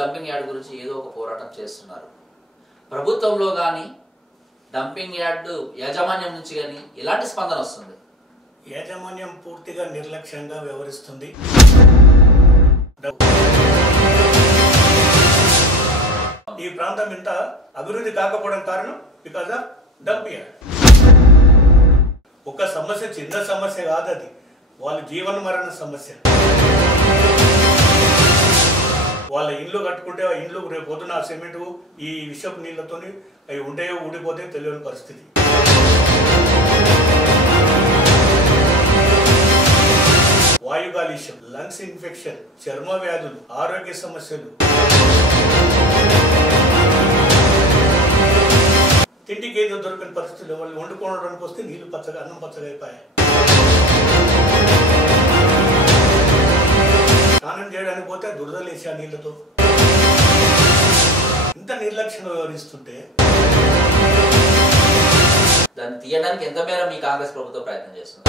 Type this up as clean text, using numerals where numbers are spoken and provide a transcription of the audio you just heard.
Dumping yard గురించి ఏదో ఒక పోరాటం చేస్తున్నారు. ప్రభుత్వంలో కానీ డంపింగ్ యార్డ్ యాజమాన్యం నుంచి కానీ ఎలాంటి స్పందన వస్తుంది? యాజమాన్యం పూర్తిగా నిర్లక్ష్యంగా వ్యవహరిస్తుంది. ఈ ప్రాంతం ఇంత అభివృద్ధి కాకపోవడం కారణం బికాజ్ ఆఫ్ డంపింగ్ యార్డ్. ఒక సమస్య చిన్న సమస్య కాదు, అది వాళ్ళ జీవన మరణ సమస్య. వాళ్ళ ఇండ్లు కట్టుకుంటే ఆ ఇండ్లు రేపు పొద్దున సిమెంట్ ఈ విషపు నీళ్లతో అవి ఉంటాయో ఊడిపోతే తెలియని పరిస్థితి. వాయు కాలుష్యం, లంగ్స్ ఇన్ఫెక్షన్, చర్మ వ్యాధులు, ఆరోగ్య సమస్యలు, తిండికి ఏదో దొరకని పరిస్థితులు. వాళ్ళు వండుకోవడానికి వస్తే నీళ్లు పచ్చగా అన్నం పచ్చగా అయిపోయాయి. స్నానం చేయడానికి పోతే దురదలేసి ఆ నీళ్లతో. ఇంత నిర్లక్ష్యంగా వ్యవహరిస్తుంటే దాన్ని తీయడానికి ఎంత మేర మీ కాంగ్రెస్ ప్రభుత్వం ప్రయత్నం చేస్తుంది?